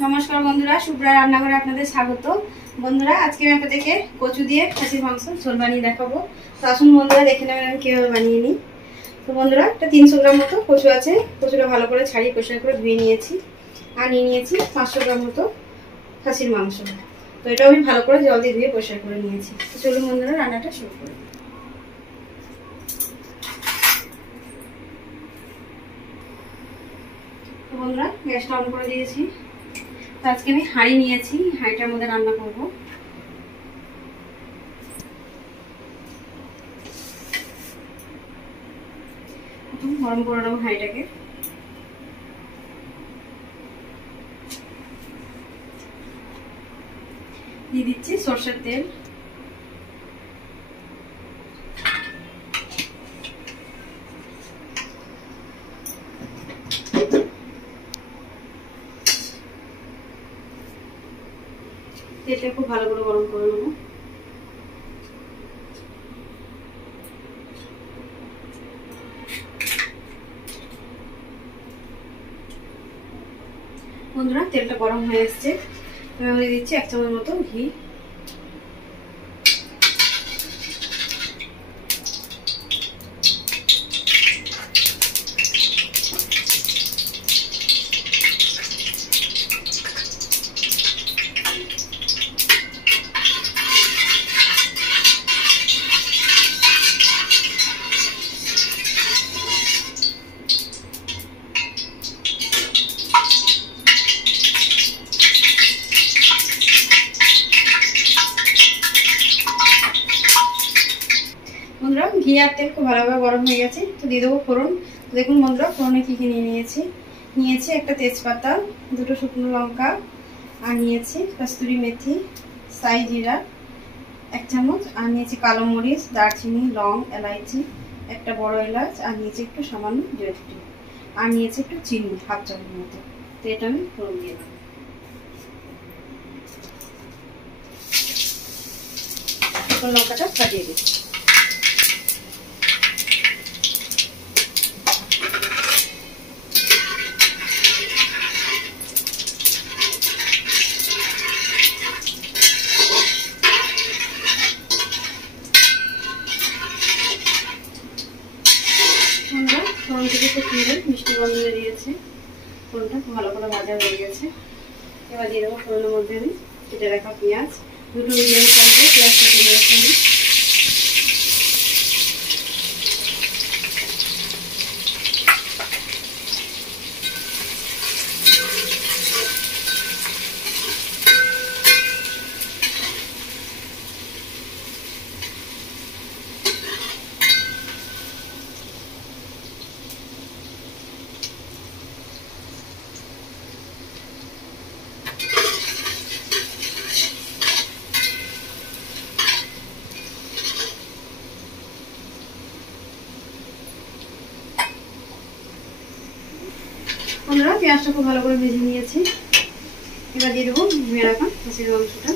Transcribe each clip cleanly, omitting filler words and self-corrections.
নমস্কার বন্ধুরা, শুভ্রা রান্নাঘরে আপনাদের স্বাগত। বন্ধুরা, আজকে আমি আপনাদেরকে কচু দিয়ে খাসির মাংস ঝোল বানিয়ে দেখাবো। তো আসুন বন্ধুরা, দেখে নেবেন আমি কীভাবে বানিয়ে নিই। তো বন্ধুরা, একটা 300 গ্রাম মতো কচু আছে। কচুটা ভালো করে ছাড়িয়ে পরিষ্কার করে ধুয়ে নিয়েছি। আর নিয়ে নিয়েছি 500 গ্রাম মতো খাসির মাংস। তো এটাও আমি ভালো করে জল দিয়ে ধুয়ে পরিষ্কার করে নিয়েছি। তো চলুন বন্ধুরা, রান্নাটা শুরু করি। তো বন্ধুরা, গ্যাসটা অন করে দিয়েছি। তো আজকে আমি হাঁড়ি নিয়েছি, হাঁড়িটার মধ্যে রান্না করব। গরম করে নেবো হাঁড়িটাকে। দিয়ে দিচ্ছি সরষের তেল। তেলটা খুব ভালো করে গরম করে নেবো। বন্ধুরা, তেলটা গরম হয়ে এসছে। আমি দিচ্ছি 1 চামচ মতো ঘি। বন্ধুরা, ঘি আর তেল খুব ভালোভাবে গরম হয়ে গেছে। তো দিয়ে দেবো ফোড়ন। দেখুন বন্ধুরা, ফোড়নে কী কী নিয়েছি একটা তেজপাতা, 2টো শুকনো লঙ্কা, আর নিয়েছি কস্তুরি মেথি, সাই জিরা 1 চামচ, আর নিয়েছি কালো মরিচ, দারচিনি, লং, এলাইচি, একটা বড় এলাচ, আর নিয়েছি একটু সামান্য জয়ত্রী, আর নিয়েছি একটু চিনি 1/2 চামচ মতো। তো এটা আমি ফোড়ন দিয়ে দেবো। লঙ্কাটা ফাটিয়ে দিচ্ছি। ফোড়ন থেকে খুব সুন্দর মিষ্টি গন্ধ বেরিয়েছে। ফোড়নটা ভালো করে ভাজা হয়ে গেছে। এবার দিয়ে দেবো ফোড়নের মধ্যে আমি কেটে রাখা পেঁয়াজ, 2টো মিডিয়াম সাইজের পেঁয়াজ কেটে নিয়েছি আমি। বন্ধুরা, পেঁয়াজটা খুব ভালো করে ভেজে নিয়েছি। এবার দিয়ে দেবো ধুয়ে রাখা খাসির মাংসটা।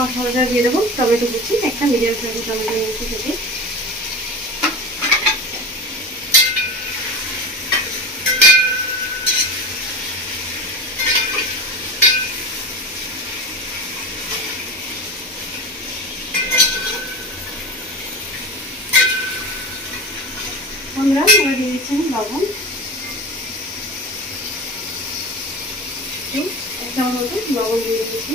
মশলাটা দিয়ে দেবো। টমেটো কুচি, একটা মিডিয়াম সাইজের টমেটো নিয়েছি কেটে। বন্ধুরা, এবার দিয়ে দিচ্ছি আমি লবণ, 1 চামচ মতো লবণ দিয়ে দিচ্ছি।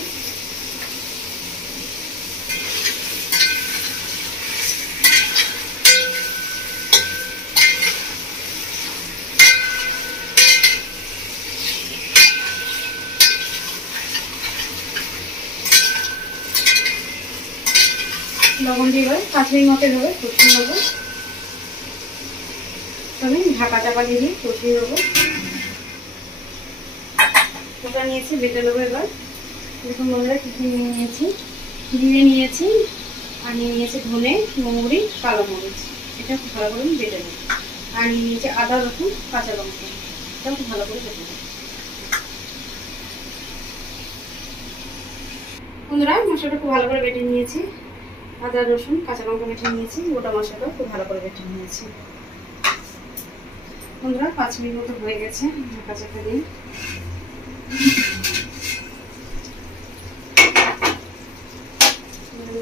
লবণ দিয়ে এবার 5 মিনিট মতো এভাবে কষিয়ে নেবো। আমি ঢাকা চাপা দিয়ে কষিয়ে নেবো। ওটা নিয়েছি, বেটে নেবো এবার। দেখুন বন্ধুরা কী কী নিয়েছি। জিরে নিয়েছি, আর নিয়েছি ধনে, মৌরি, কালো মরিচ। এটা খুব ভালো করে বেটে নেব। আর নিয়েছি আদা, রসুন, কাঁচা লঙ্কা। এটাও খুব ভালো করে বেটে নেব। বন্ধুরা মশলাটা খুব ভালো করে বেটে নিয়েছি। আদা, রসুন, কাঁচা লঙ্কা বেটে নিয়েছি। গোটা মশলাটাও খুব ভালো করে বেটে নিয়েছি। বন্ধুরা 5 মিনিট মতো হয়ে গেছে ঢাকা চাপা দিয়ে।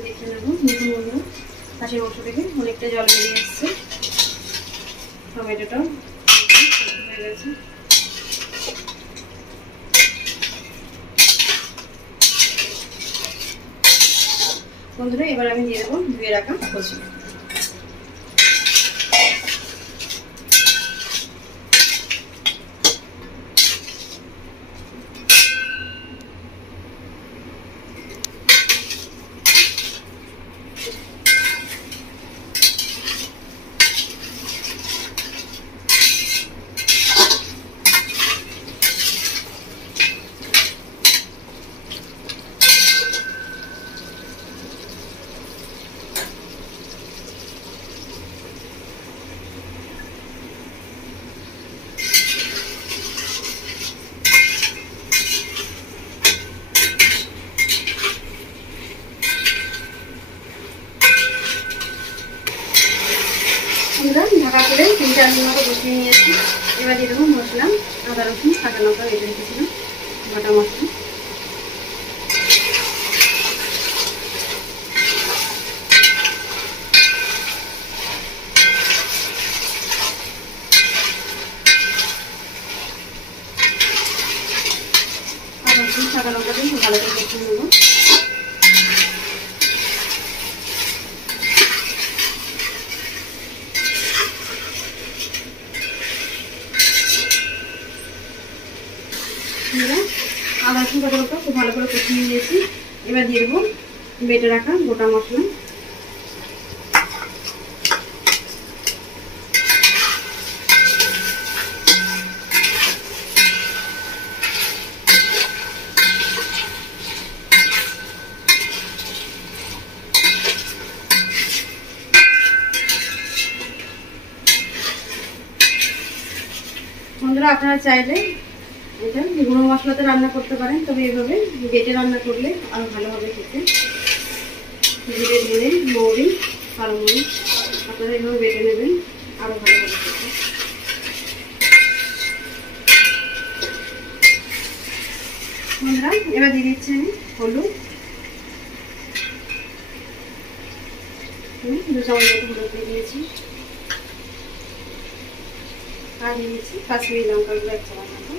দেখে নেব। দেখুন বন্ধুরা খাসির মাংস থেকে অনেকটা জল বেরিয়ে এসছে। টমেটোটাও হয়ে গেছে। বন্ধুরা এবার আমি দিয়ে দেবো ধুয়ে রাখা কচু। ঢাকা করে 3-4 মিনিট মতো বসিয়ে নিয়েছি। এবার দিয়ে দেবো মশলা, আদা, রসুন, কাঁচা লঙ্কা বেটে রেখেছিলাম, গোটা মশলা। আদা, রসুন, কাঁচা লঙ্কা দিয়ে ভালো করে কষিয়ে নেবো। আদা, রসুন, কাঁচা লঙ্কা খুব ভালো করে কষিয়ে নিয়েছি। এবার দিয়ে দেবো বেটে রাখা গোটা মশলা। বন্ধুরা আপনারা চাইলে এটা গুঁড়ো মশলাতে রান্না করতে পারেন, তবে এভাবে বেটে রান্না করলে আরো ভালো হবে খেতে। জিরে, ধনে, মৌরি, কালো মরিচ আপনারা এভাবে বেটে নেবেন, আরো ভালো হবে খেতে। বন্ধুরা এবার দিয়ে দিচ্ছি আমি হলুদ, 2 চামচ মতো হলুদ দিয়ে দিয়েছি। আর দিয়ে দিচ্ছি কাশ্মীরি লঙ্কা গুঁড়ো 1 চামচ মতো।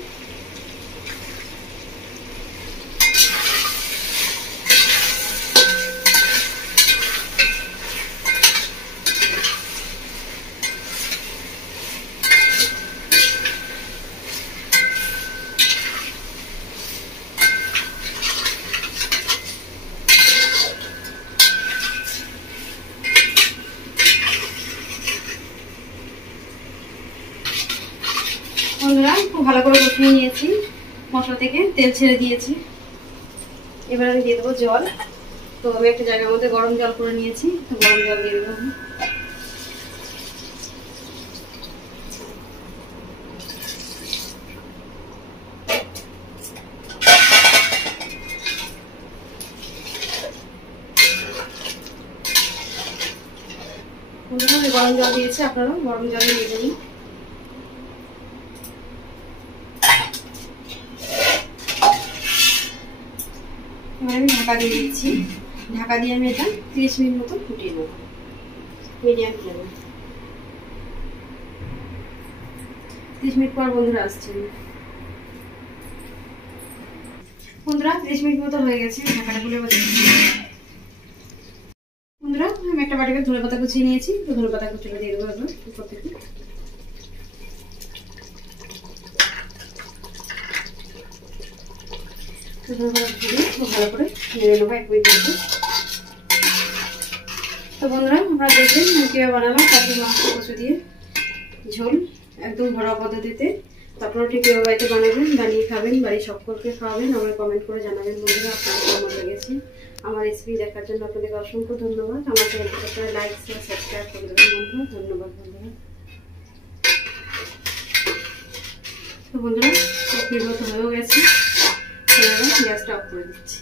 বন্ধুরা খুব ভালো করে কষিয়ে নিয়েছি, মশলা থেকে তেল ছেড়ে দিয়েছি। এবার আমি দিয়ে দেবো জল। তো আমি একটা জায়গার মধ্যে গরম জল করে নিয়েছি, তো গরম জল দিয়ে দেবো। বন্ধুরা গরম জল দিয়েছি, আপনারা গরম জল দিয়ে দেবেন। এবার আমি ঢাকা দিয়ে দিচ্ছি। ঢাকা দিয়ে আমি এটা 30 মিনিট মতো ফুটিয়ে নেব মিডিয়াম ফ্লেমে। 30 মিনিট পর বন্ধুরা আসছে। বন্ধুরা 30 মিনিট মতো হয়ে গেছে, ঢাকাটা খুলে বন্ধুরা আমি একটা বাটিতে ধনেপাতা কুচিয়ে নিয়েছি, তো ধনেপাতা কুচিটা দিয়ে দেবো এবার উপর থেকে। ভালো করে নেড়ে নেবো এক মিনিট মতো। তো বন্ধুরা আমরা দেখবেন কিভাবে বানালাম খাসির মাংস কচু দিয়ে ঝোল, একদম ঘরোয়া পদ্ধতিতে। তো আপনারা ঠিক এভাবে বাড়িতে বানাবেন, বানিয়ে খাবেন, বাড়ির সকলকে খাওয়াবেন। আমার কমেন্ট করে জানাবেন বন্ধুরা আপনাদের কেমন লেগেছে। আমার রেসিপি দেখার জন্য আপনাদেরকে অসংখ্য ধন্যবাদ। আমার চ্যানেলটা লাইক শেয়ার সাবস্ক্রাইব করে দেবেন বন্ধুরা। ধন্যবাদ বন্ধুরা। তো বন্ধুরা এক মিনিট মতো হয়েও গেছে, গ্যাসটা অফ করে দিচ্ছি।